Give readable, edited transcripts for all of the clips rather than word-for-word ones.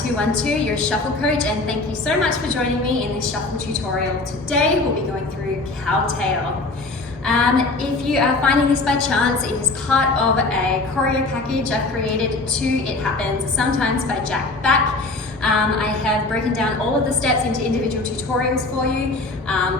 ErinLai212, your shuffle coach, and thank you so much for joining me in this shuffle tutorial. Today we'll be going through cowtail. If you are finding this by chance, it is part of a choreo package I've created to It Happens Sometimes by Jack Back. I have broken down all of the steps into individual tutorials for you. I've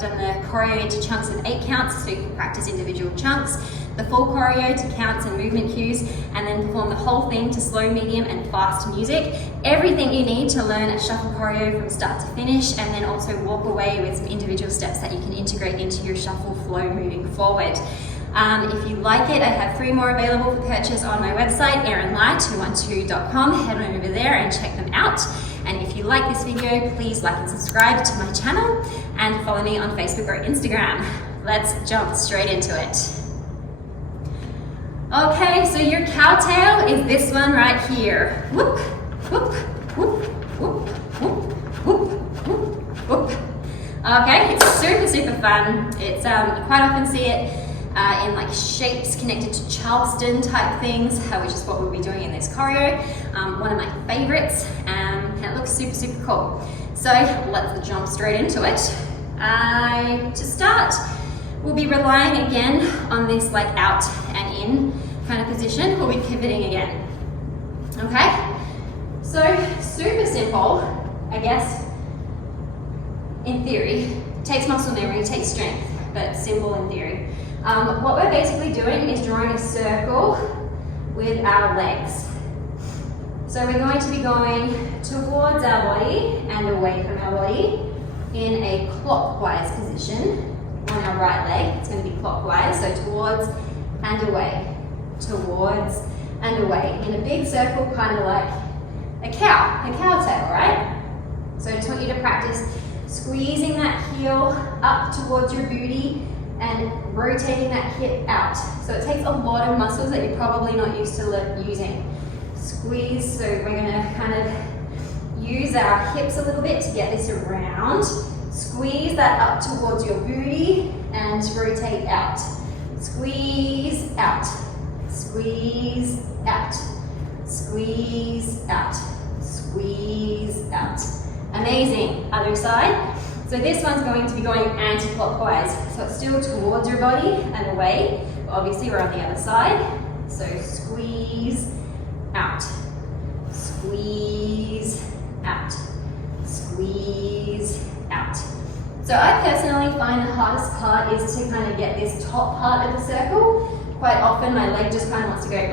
done the choreo into chunks of 8 counts so you can practice individual chunks, the full choreo to counts and movement cues, and then perform the whole thing to slow, medium and fast music. Everything you need to learn a shuffle choreo from start to finish, and then also walk away with some individual steps that you can integrate into your shuffle flow moving forward. If you like it, I have 3 more available for purchase on my website, ErinLai212.com. Head on over there and check them out. And if you like this video, please like and subscribe to my channel and follow me on Facebook or Instagram. Let's jump straight into it. Okay, so your cowtail is this one right here. Whoop, whoop, whoop, whoop, whoop, whoop, whoop, whoop. Okay, it's super fun. It's you quite often see it in like shapes connected to Charleston type things, which is what we'll be doing in this choreo. One of my favorites, and it looks super cool. So let's jump straight into it. To start, we'll be relying again on this like out and in kind of position. We'll be pivoting again. Okay? So super simple, I guess, in theory. It takes muscle memory, it takes strength, but simple in theory. What we're basically doing is drawing a circle with our legs. So we're going to be going towards our body and away from our body in a clockwise position on our right leg. It's going to be clockwise, so towards and away, towards and away. In a big circle, kind of like a cowtail, right? So I just want you to practice squeezing that heel up towards your booty and rotating that hip out. So it takes a lot of muscles that you're probably not used to using. Squeeze, so we're gonna kind of use our hips a little bit to get this around. Squeeze that up towards your booty and rotate out. Squeeze out, squeeze out, squeeze out, squeeze out. Amazing, other side. So this one's going to be going anti-clockwise. So it's still towards your body and away. But obviously we're on the other side. So squeeze out, squeeze out, squeeze out. So I personally find the hardest part is to kind of get this top part of the circle. Quite often my leg just kind of wants to go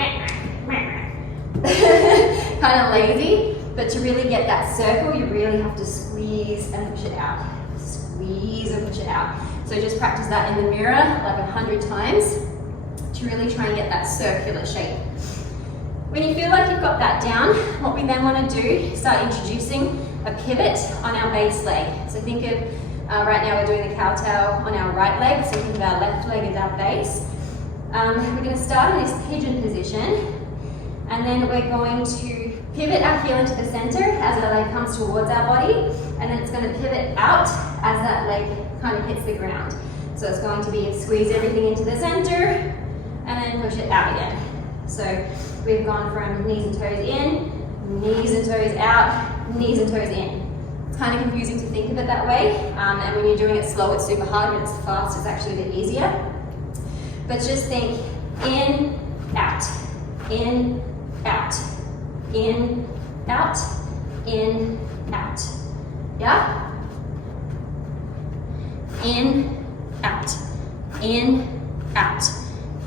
kind of lazy. But to really get that circle, you really have to squeeze and push it out. Squeeze and push it out. So just practice that in the mirror like 100 times to really try and get that circular shape. When you feel like you've got that down, what we then want to do is start introducing a pivot on our base leg. So think of, right now we're doing the cowtail on our right leg, so think of our left leg as our base. We're going to start in this pigeon position, and then we're going to pivot our heel into the center as our leg comes towards our body, and then it's going to pivot out as that leg kind of hits the ground. So it's going to be squeeze everything into the center and then push it out again. So we've gone from knees and toes in, knees and toes out, knees and toes in. It's kind of confusing to think of it that way, and when you're doing it slow it's super hard. When it's fast it's actually a bit easier. But just think in, out, in, out, in, out, in, out. Yeah? In, out, in, out,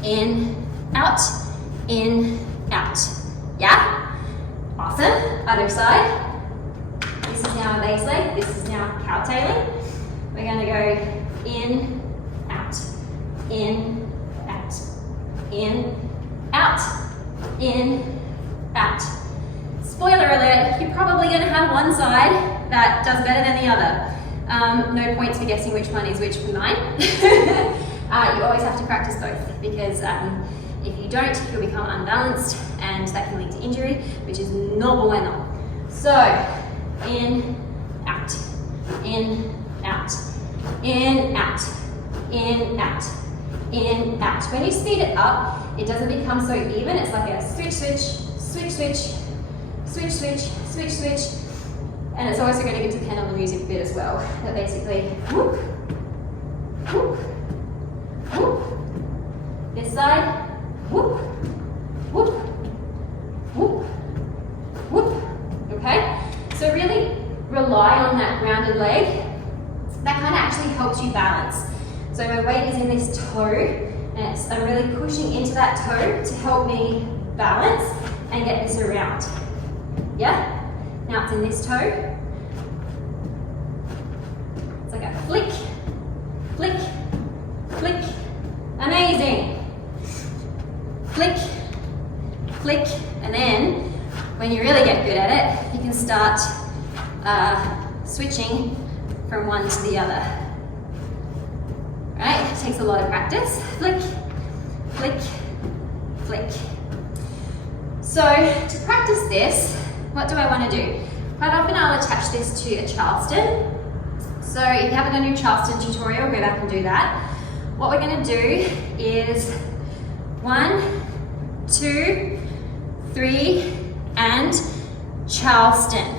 in, out, in, out. Yeah? Awesome. Other side. This is now a base leg. This is now cowtailing. We're going to go in, out, in, out, in, out, in, out. Spoiler alert, you're probably going to have one side that does better than the other. No points for guessing which one is which for mine. You always have to practice both, because if you don't, you'll become unbalanced and that can lead to injury, which is no bueno. So, in, out, in, out, in, out, in, out, in, out. When you speed it up, it doesn't become so even. It's like a switch, switch, switch, switch, switch, switch, switch, switch. And it's also going to depend on the music a bit as well. But basically, whoop, whoop, whoop. This side, whoop, whoop, whoop, whoop. Okay? So really rely on that grounded leg. That kind of actually helps you balance. So my weight is in this toe, and I'm really pushing into that toe to help me balance and get this around. Yeah? Now it's in this toe. It's like a flick, flick, flick. Amazing. Flick, flick, and then when you really get good at it, you can start switching from one to the other. Right? It takes a lot of practice. Flick, flick, flick. So to practice this, what do I want to do? Quite often I'll attach this to a Charleston. So if you haven't done your Charleston tutorial, go back and do that. What we're going to do is 1, 2, 3, and Charleston.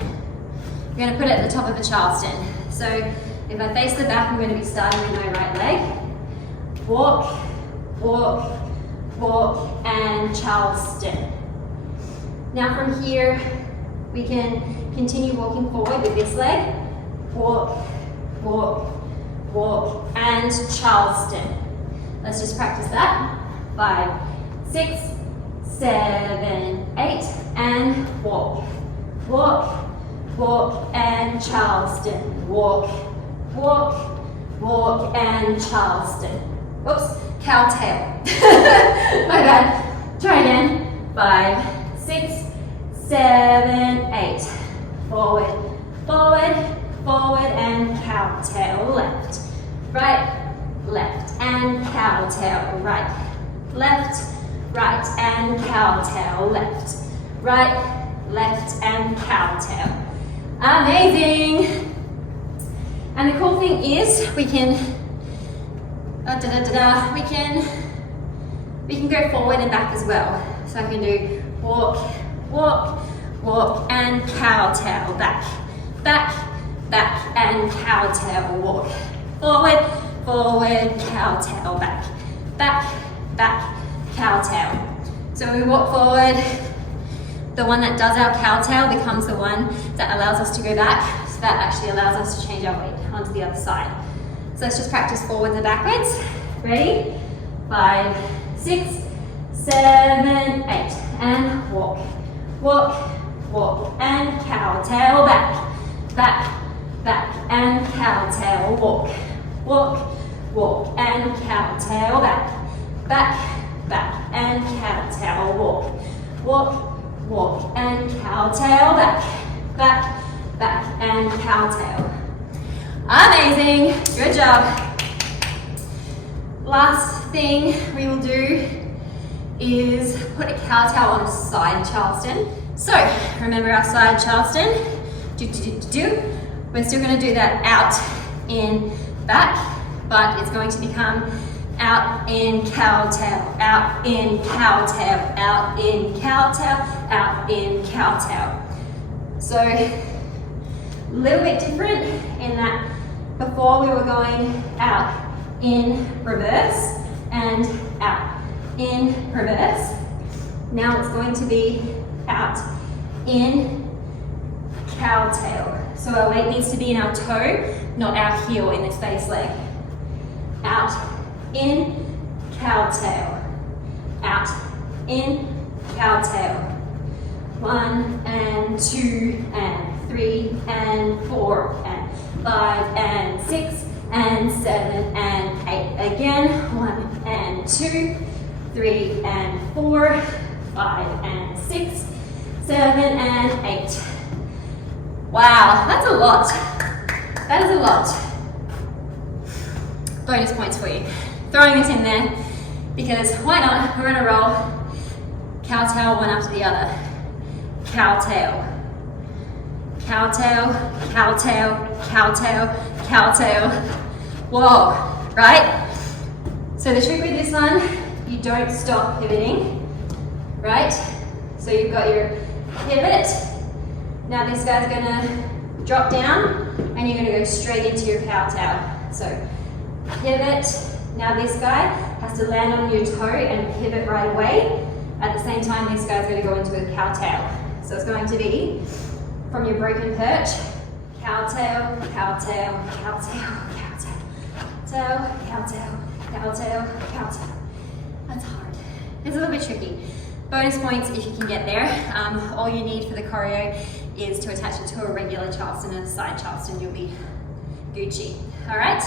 We're going to put it at the top of a Charleston. So if I face the back, I'm going to be starting with my right leg. Walk, walk, walk, and Charleston. Now from here, we can continue walking forward with this leg. Walk, walk, walk, and Charleston. Let's just practice that. 5, 6, 7, 8, and walk. Walk, walk, and Charleston. Walk, walk, walk, and Charleston. Whoops, cowtail. My bad. Try again. 5, 6, 7, 8. Forward, forward, forward, and cowtail. Left, right, left, and cowtail. Right, left, right, and cowtail. Left, right, left, and cowtail. Amazing. And the cool thing is we can we can go forward and back as well. So I can do walk, walk, walk, and cowtail. Back, back, back, and cowtail. Walk. Forward, forward, cowtail. Back, back, back, cowtail. So when we walk forward, the one that does our cowtail becomes the one that allows us to go back. So that actually allows us to change our weight onto the other side. So let's just practice forwards and backwards. Ready? 5, 6, 7, 8. And walk, walk, walk, and cowtail. Back, back, back, and cowtail. Walk, walk, walk, and cowtail. Back, back, back, and cowtail. Walk, walk, walk, and cowtail. Back, back, back, and cowtail. Amazing, good job. Last thing we will do is put a cowtail on a side Charleston. So remember our side Charleston. We're still going to do that out, in, back, but it's going to become out, in, cowtail, out, in, cowtail, out, in, cowtail, out, in, cowtail. So a little bit different in that before we were going out, in, reverse, and out, in, reverse. Now it's going to be out, in, cowtail. So our weight needs to be in our toe, not our heel in this base leg. Out, in, cowtail. Out, in, cowtail. 1 and 2 and 3 and 4 and 5 and 6 and 7 and 8. Again, 1 and 2, 3 and 4, 5 and 6, 7 and 8. Wow, that's a lot. That is a lot. Bonus points for you. Throwing this in there because why not? We're on a roll. Cowtail one after the other. Cowtail. Cowtail, cowtail, cowtail, cowtail. Whoa, right? So the trick with this one, you don't stop pivoting, right? So you've got your pivot, Now this guy's gonna drop down and you're gonna go straight into your kowtow. So pivot. Now this guy has to land on your toe and pivot right away. At the same time, this guy's gonna go into a kowtow. So it's going to be from your broken perch, kowtow, kowtow, kowtow, kowtow, kowtow, kowtow, kowtow, kowtow. That's hard. It's a little bit tricky. Bonus points if you can get there. All you need for the choreo is to attach it to a regular Charleston and Side Charleston. You'll be Gucci. All right,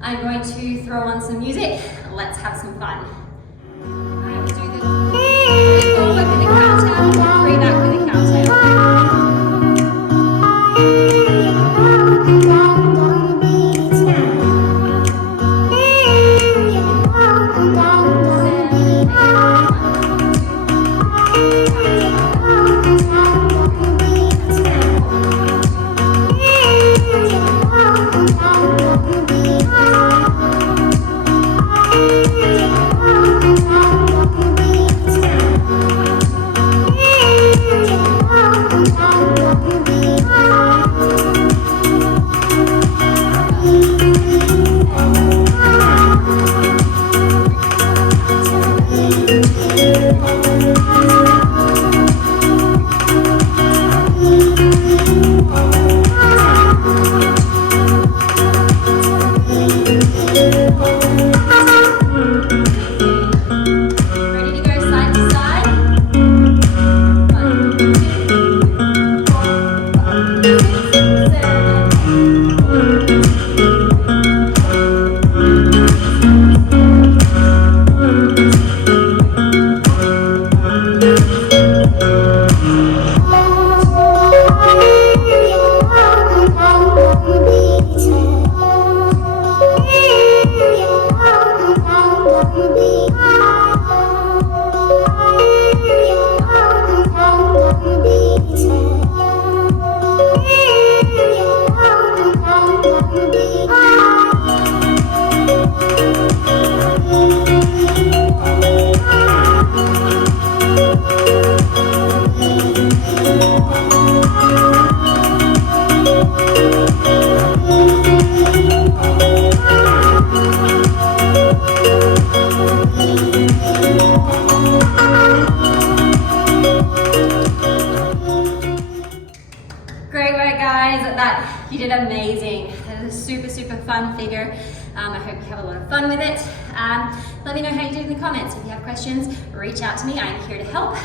I'm going to throw on some music. Let's have some fun. All right, we'll do this. Forward with the kowtow, three back with the kowtow. You did amazing. That is a super, super fun figure. I hope you have a lot of fun with it. Let me know how you did in the comments. If you have questions, reach out to me. I'm here to help.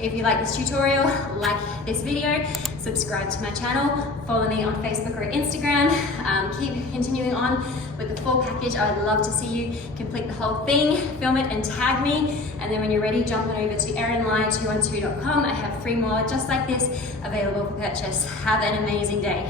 If you like this tutorial, like this video, subscribe to my channel, follow me on Facebook or Instagram. Keep continuing on with the full package. I would love to see you complete the whole thing, film it and tag me. And then when you're ready, jump on over to ErinLai212.com. I have 3 more just like this available for purchase. Have an amazing day.